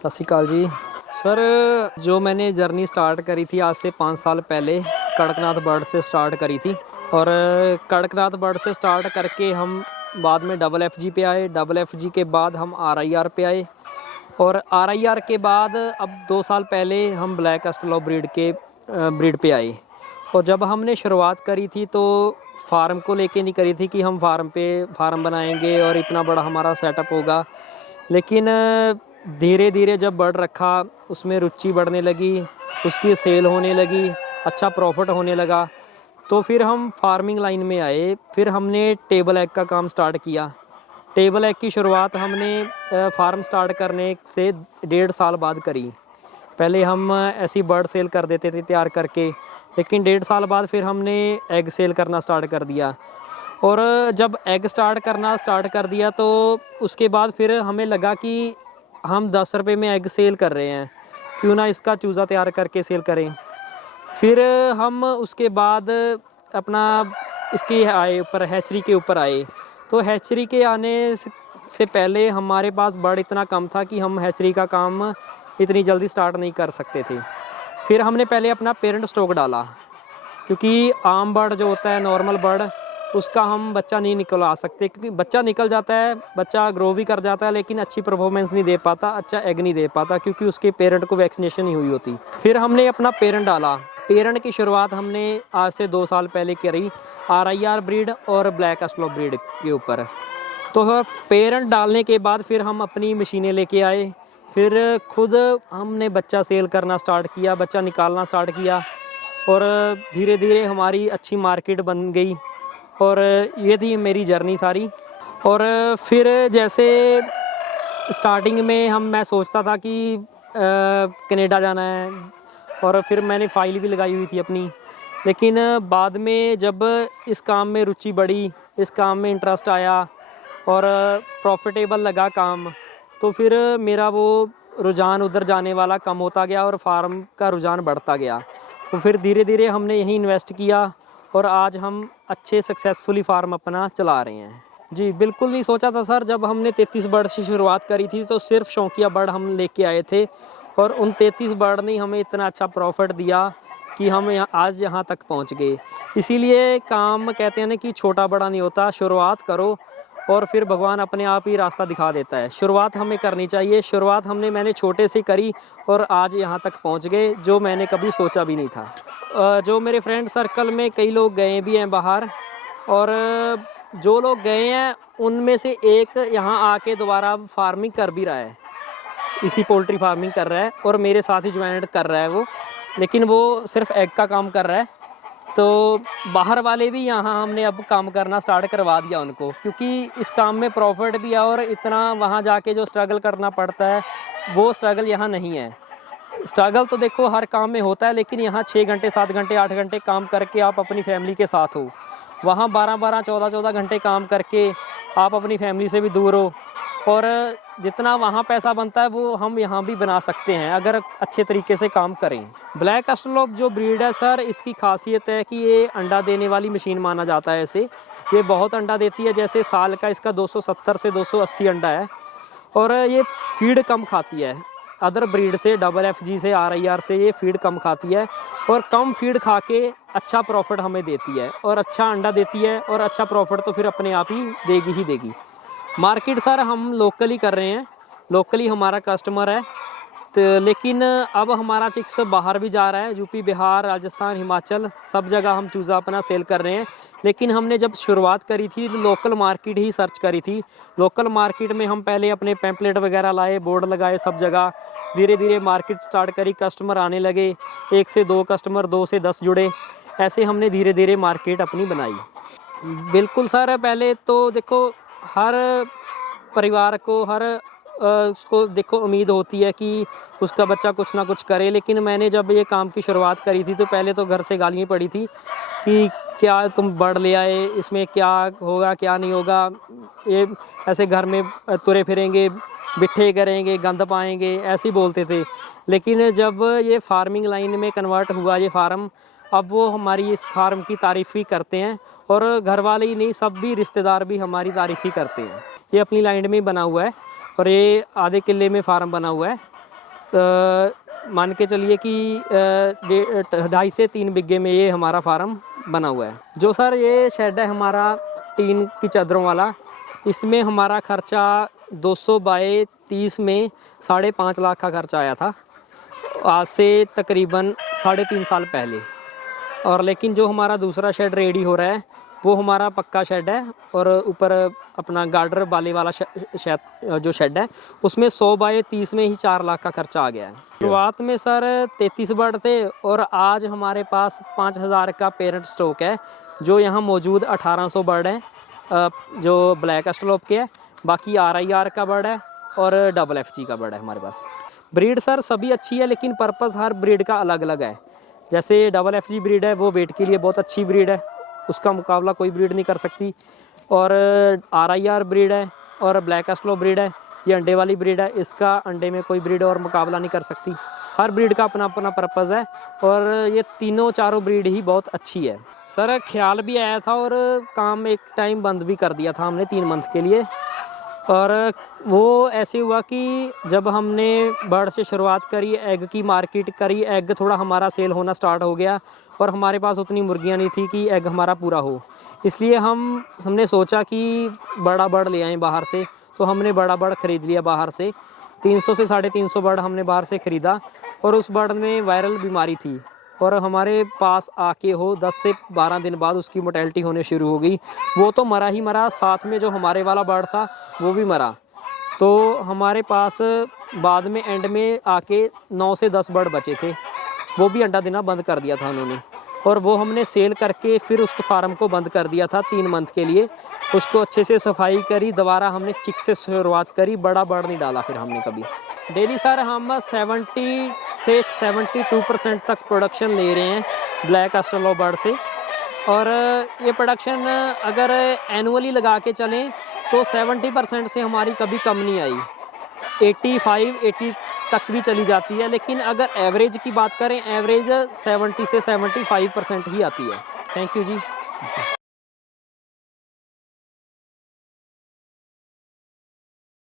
सत श्री अकाल जी सर। जो मैंने जर्नी स्टार्ट करी थी आज से 5 साल पहले कड़कनाथ बर्ड से स्टार्ट करी थी। और कड़कनाथ बर्ड से स्टार्ट करके हम बाद में डबल FG पे आए। डबल FG के बाद हम RIR पे आए। और RIR के बाद अब 2 साल पहले हम ब्लैक एस्ट्रोलॉब ब्रीड पे आए। और जब हमने शुरुआत करी थी तो फार्म को लेके नहीं करी थी कि हम फार्म बनाएंगे और इतना बड़ा हमारा सेटअप होगा। लेकिन धीरे धीरे जब बढ़ रखा, उसमें रुचि बढ़ने लगी, उसकी सेल होने लगी, अच्छा प्रॉफिट होने लगा, तो फिर हम फार्मिंग लाइन में आए। फिर हमने टेबल एग का काम स्टार्ट किया। टेबल एग की शुरुआत हमने फार्म स्टार्ट करने से 1.5 साल बाद करी। पहले हम ऐसी बर्ड सेल कर देते थे तैयार करके, लेकिन 1.5 साल बाद फिर हमने एग सेल करना स्टार्ट कर दिया। और जब एग स्टार्ट कर दिया तो उसके बाद फिर हमें लगा कि हम 10 रुपये में एग सेल कर रहे हैं, क्यों ना इसका चूज़ा तैयार करके सेल करें। फिर हम उसके बाद अपना इसकी ऊपर हैचरी के ऊपर आए। तो हैचरी के आने से पहले हमारे पास बर्ड इतना कम था कि हम हैचरी का काम इतनी जल्दी स्टार्ट नहीं कर सकते थे। फिर हमने पहले अपना पेरेंट स्टॉक डाला, क्योंकि आम बर्ड जो होता है, नॉर्मल बर्ड, उसका हम बच्चा नहीं निकलवा सकते, क्योंकि बच्चा निकल जाता है, बच्चा ग्रो भी कर जाता है, लेकिन अच्छी परफॉर्मेंस नहीं दे पाता, अच्छा एग नहीं दे पाता, क्योंकि उसके पेरेंट को वैक्सीनेशन नहीं हुई होती। फिर हमने अपना पेरेंट डाला। पेरेंट की शुरुआत हमने आज से 2 साल पहले करी RIR ब्रीड और ब्लैक एस्ट्रोलॉब ब्रीड के ऊपर। तो पेरेंट डालने के बाद फिर हम अपनी मशीनें लेके आए। फिर खुद हमने बच्चा सेल करना स्टार्ट किया, बच्चा निकालना स्टार्ट किया, और धीरे धीरे हमारी अच्छी मार्केट बन गई। और ये थी मेरी जर्नी सारी। और फिर जैसे स्टार्टिंग में मैं सोचता था कि कनाडा जाना है, और फिर मैंने फ़ाइल भी लगाई हुई थी अपनी। लेकिन बाद में जब इस काम में रुचि बढ़ी, इस काम में इंटरेस्ट आया और प्रॉफिटेबल लगा काम, तो फिर मेरा वो रुझान उधर जाने वाला कम होता गया और फार्म का रुझान बढ़ता गया। तो फिर धीरे धीरे हमने यहीं इन्वेस्ट किया और आज हम अच्छे सक्सेसफुली फार्म अपना चला रहे हैं। जी बिल्कुल नहीं सोचा था सर। जब हमने 33 बर्ड से शुरुआत करी थी तो सिर्फ शौकिया बर्ड हम लेके आए थे, और उन 33 बर्ड ने हमें इतना अच्छा प्रॉफिट दिया कि हम आज यहाँ तक पहुँच गए। इसीलिए काम कहते हैं ना कि छोटा बड़ा नहीं होता, शुरुआत करो और फिर भगवान अपने आप ही रास्ता दिखा देता है। शुरुआत हमें करनी चाहिए। शुरुआत मैंने छोटे से करी और आज यहाँ तक पहुँच गए, जो मैंने कभी सोचा भी नहीं था। जो मेरे फ्रेंड सर्कल में कई लोग गए भी हैं बाहर, और जो लोग गए हैं उनमें से एक यहाँ आके दोबारा फार्मिंग कर भी रहा है, इसी पोल्ट्री फार्मिंग कर रहा है, और मेरे साथ ही ज्वाइन कर रहा है वो। लेकिन वो सिर्फ एग का काम कर रहा है। तो बाहर वाले भी यहाँ हमने अब काम करना स्टार्ट करवा दिया उनको, क्योंकि इस काम में प्रॉफिट भी है और इतना वहाँ जाके जो स्ट्रगल करना पड़ता है वो स्ट्रगल यहाँ नहीं है। स्ट्रगल तो देखो हर काम में होता है, लेकिन यहाँ 6 घंटे 7 घंटे 8 घंटे काम करके आप अपनी फैमिली के साथ हो। वहाँ 12-12 14-14 घंटे काम करके आप अपनी फैमिली से भी दूर हो, और जितना वहाँ पैसा बनता है वो हम यहाँ भी बना सकते हैं अगर अच्छे तरीके से काम करें। ब्लैक एस्ट्रोलॉब जो ब्रीड है सर, इसकी खासियत है कि ये अंडा देने वाली मशीन माना जाता है इसे। ये बहुत अंडा देती है, जैसे साल का इसका 270 से 280 अंडा है। और ये फीड कम खाती है अदर ब्रीड से, डबल FG से, RIR से ये फीड कम खाती है, और कम फीड खा के अच्छा प्रॉफिट हमें देती है, और अच्छा अंडा देती है, और अच्छा प्रॉफिट तो फिर अपने आप ही देगी। मार्केट सर हम लोकली कर रहे हैं, लोकली हमारा कस्टमर है। तो लेकिन अब हमारा चिक्स बाहर भी जा रहा है, यूपी, बिहार, राजस्थान, हिमाचल, सब जगह हम चूज़ा अपना सेल कर रहे हैं। लेकिन हमने जब शुरुआत करी थी लोकल मार्केट ही सर्च करी थी। लोकल मार्केट में हम पहले अपने पैम्पलेट वगैरह लाए, बोर्ड लगाए सब जगह। धीरे धीरे मार्केट स्टार्ट करी, कस्टमर आने लगे, 1 से 2 कस्टमर, 2 से 10 जुड़े। ऐसे हमने धीरे धीरे मार्केट अपनी बनाई। बिल्कुल सर, पहले तो देखो हर परिवार को, उसको देखो उम्मीद होती है कि उसका बच्चा कुछ ना कुछ करे। लेकिन मैंने जब ये काम की शुरुआत करी थी तो पहले तो घर से गालियाँ पड़ी थी कि क्या तुम बर्ड ले आए, इसमें क्या होगा क्या नहीं होगा, ये ऐसे घर में तुरे फिरेंगे, बिट्ठे करेंगे, गंद पाएंगे, ऐसे ही बोलते थे। लेकिन जब ये फार्मिंग लाइन में कन्वर्ट हुआ ये फार्म, अब वो हमारी इस फार्म की तारीफ़ ही करते हैं, और घर वाले ही नहीं, सब भी रिश्तेदार भी हमारी तारीफ़ ही करते हैं। ये अपनी लाइन में बना हुआ है, और ये आधे किले में फार्म बना हुआ है। मान के चलिए कि 2.5 से 3 बिघे में ये हमारा फार्म बना हुआ है। जो सर ये शेड है हमारा टीन की चादरों वाला, इसमें हमारा खर्चा 200 बाय 30 में 5.5 लाख का खर्चा आया था, आज से तकरीबन 3.5 साल पहले। और लेकिन जो हमारा दूसरा शेड रेडी हो रहा है वो हमारा पक्का शेड है, और ऊपर अपना गार्डर बाले वाला जो शेड है उसमें 100 बाय 30 में ही 4 लाख का खर्चा आ गया है। शुरुआत में सर 33 बर्ड थे और आज हमारे पास 5000 का पेरेंट स्टॉक है। जो यहाँ मौजूद 1800 बर्ड हैं जो ब्लैक एस्ट्रोलोप के है, बाकी RIR का बर्ड है और FFG का बर्ड है हमारे पास। ब्रीड सर सभी अच्छी है, लेकिन पर्पस हर ब्रीड का अलग अलग है। जैसे FFG ब्रीड है वो वेट के लिए बहुत अच्छी ब्रीड है, उसका मुकाबला कोई ब्रीड नहीं कर सकती। और RIR ब्रीड है और ब्लैक एस्ट्रोलोप ब्रीड है, ये अंडे वाली ब्रीड है, इसका अंडे में कोई ब्रीड और मुकाबला नहीं कर सकती। हर ब्रीड का अपना अपना पर्पज़ है और ये तीनों चारों ब्रीड ही बहुत अच्छी है। सर ख्याल भी आया था और काम एक टाइम बंद भी कर दिया था हमने 3 मंथ के लिए। और वो ऐसे हुआ कि जब हमने बर्ड से शुरुआत करी, एग की मार्केट करी, एग थोड़ा हमारा सेल होना स्टार्ट हो गया और हमारे पास उतनी मुर्गियां नहीं थी कि एग हमारा पूरा हो। इसलिए हमने सोचा कि बड़ा बर्ड ले आएँ बाहर से, तो हमने बड़ा बर्ड ख़रीद लिया बाहर से। 300 से 350 बर्ड हमने बाहर से ख़रीदा और उस बर्ड में वायरल बीमारी थी और हमारे पास आके 10 से 12 दिन बाद उसकी मोर्टेलिटी होने शुरू हो गई। वो तो मरा ही मरा, साथ में जो हमारे वाला बर्ड था वो भी मरा। तो हमारे पास बाद में एंड में आके 9 से 10 बर्ड बचे थे, वो भी अंडा देना बंद कर दिया था उन्होंने, और वो हमने सेल करके फिर उसको फार्म को बंद कर दिया था 3 मंथ के लिए। उसको अच्छे से सफाई करी, दोबारा हमने चिक से शुरुआत करी, बड़ा बर्ड नहीं डाला फिर हमने कभी। डेली सर हम 70 से 72% तक प्रोडक्शन ले रहे हैं ब्लैक एस्ट्रोलोप बर्ड से। और ये प्रोडक्शन अगर एनुअली लगा के चलें तो 70% से हमारी कभी कम नहीं आई, 85-80 तक भी चली जाती है। लेकिन अगर एवरेज की बात करें, एवरेज 70 से 75% ही आती है। Thank you ji.